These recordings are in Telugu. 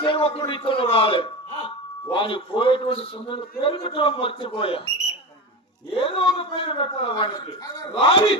సేవకుడు ఇతను రాలేదు. వాని పోయేటువంటి సుందర పేరు పెట్టడం మర్చిపోయా. ఏదో ఒక పేరు పెట్టాలి వానికి. రావి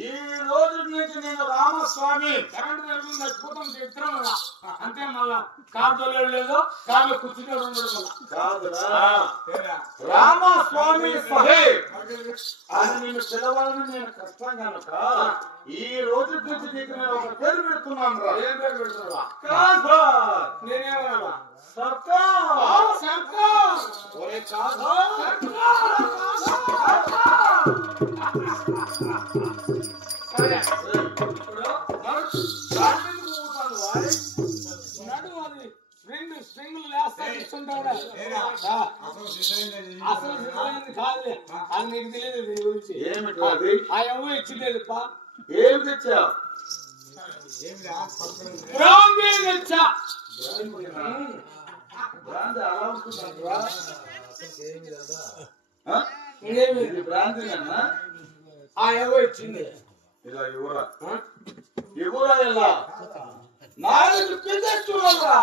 ఈ రోజు నుంచి నేను రామస్వామి అంతే మళ్ళా కారు లేదు కారులో కూర్చుని రామస్వామి సహే అని నేను పిలవాలని నేను కష్టం కనుక ఈ రోజు నుంచి నీకు నేను ఒక పేరు పెడుతున్నాను రా. ఏం పేరు పెడుతున్నా? నేనేమన్నా సర్కార్ సర్కార్ ఒరే కాదా సరే స్ట్రింగులు లేస్తా ఇస్తుంటాడు. అసలు కాదులే, అది నీకు తెలియదు దీని గురించి. ఏమిటి అది? ఆ ఎవ్వ ఇచ్చిలేదుపా. ఏం తెచ్చా? బ్రాందీ తెచ్చా. బ్రాందీ అలా ఉంటుందంటరా? ఇంకేమి బ్రాందీనా? ఆ ఎవ్వ ఇచ్చింది. ఇలా ఇవ్వరా ఇవ్వరా ఇలా నాలుగు పిల్లరా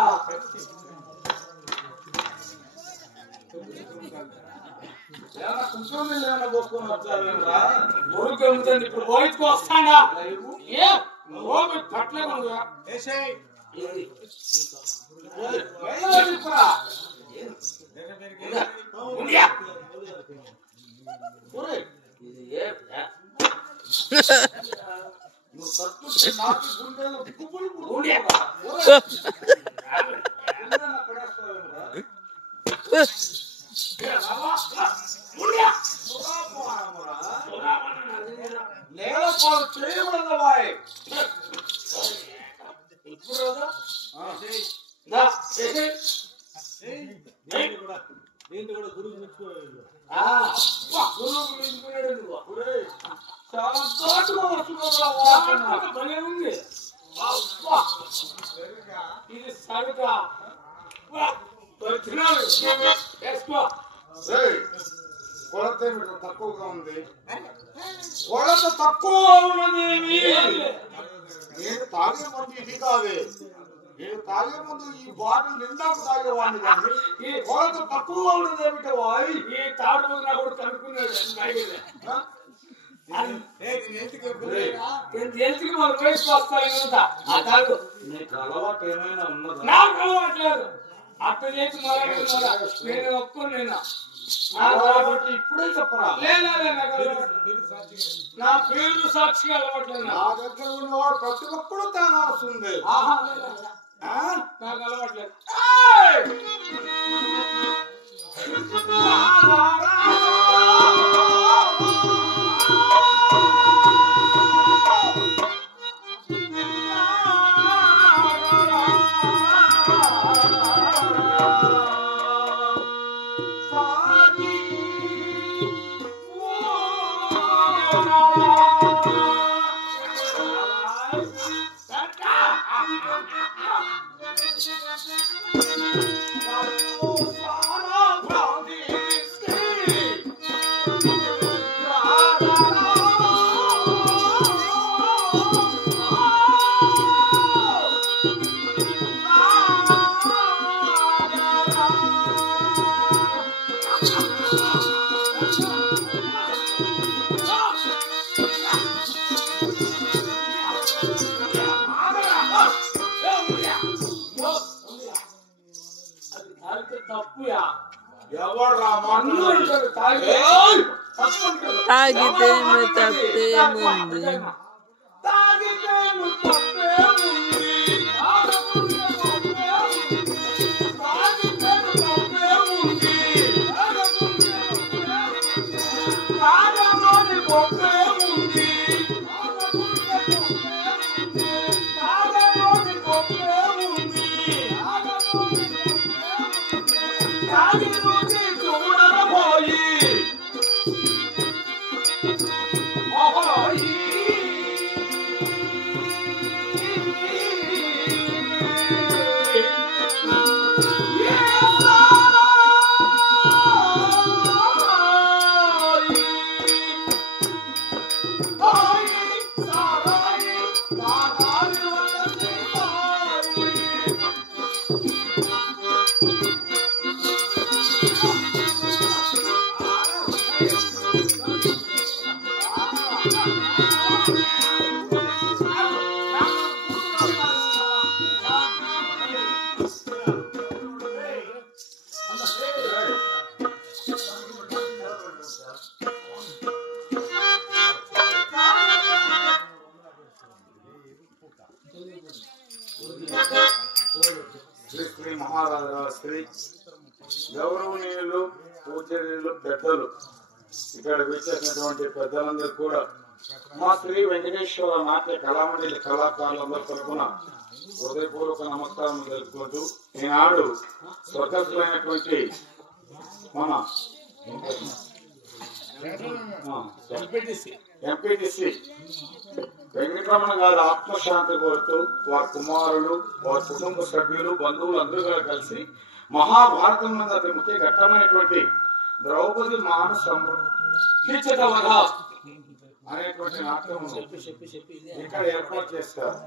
కుంకుమ ఏమైనా పోసుకొని వచ్చారా? మురుగు అమ్ముతుంది. ఇప్పుడు బయటకు వస్తాడా? ఏ ఓపి పట్లేకుండా నువ్వు తట్టు నాకు గుండెలో గుబులు నేలపాలు చేయబడదాయి. ఇప్పుడు చాలా ఘాటుగా వస్తున్నావు. భలే ఉంది. ఇది సరుగా వేసుకో. కొలత తక్కువగా ఉంది. కొలత తక్కువ ఉన్నదేమి? నేను తాగే ముందు ఇది కాదే. నేను తాగే ముందు ఈ బాటిల్ నిండాకు తాగేవాడిని కానీ ఈ కొలత తక్కువగా ఉన్నది ఏమిటో వాయి. ఈ తాడు ముందు నా కూడా కనుక్కున్నాడు. ఎందుకు మనం వేసుకోవాలి? ఆ తాడు నీకు అలవాటు ఏమైనా ఉన్నదా? నాకు అలవాట్లేదు. అట్ట చేసి మొదలు నేను ఒప్పుకోను. నేను కాబట్టి ఇప్పుడే చెప్పరా? నా పేరు సాక్షిగా అలవాట్లేదు. నా దగ్గర ఉన్నవాడు ప్రతి ఒక్కడు తాగాల్సిందే. నాకు అలవాట్లేదు. తప్పుయా ఎవరు రా అన్నుడు మాట్లాడేది? తాగితే ఏయ్! తప్పు అంటాడు. తాగితేను తప్పేముంది తాగితేను తప్పేముంది తాగకుంటే తప్పేముంది తాగితేను తప్పేముంది తాగకుంటే తప్పేముంది తాగలోని గొప్పేముంది తాగకుంటే తప్పేముంది తాగలోని గొప్పేముంది తాగలోని గొప్పేముంది తాగి రుచి చూడబోయి శ్రీ శ్రీ మహారాజా శ్రీ గౌరవనీయులు పూజనీయులు పెద్దలు ఇక్కడ వచ్చేసినటువంటి పెద్దలందరూ కూడా మా శ్రీ వెంకటేశ్వర నాట్య కళామండలి కళాకారులందరి తరఫున హృదయపూర్వక నమస్కారం తెలుపుకుంటూ ఈనాడు స్వర్గస్థులైనటువంటి మన ఎంపీటీసీ వెంకటరమణ గారి ఆత్మశాంతి కోరుతూ వారి కుమారులు వారి కుటుంబ సభ్యులు బంధువులు అందరూ కూడా కలిసి మహాభారతం మీద అతి ముఖ్య ఘట్టమైనటువంటి ద్రౌపది మాన సంరక్షిత వధ అనేటువంటి నాటకం ఇక్కడ ఏర్పాటు చేస్తారు.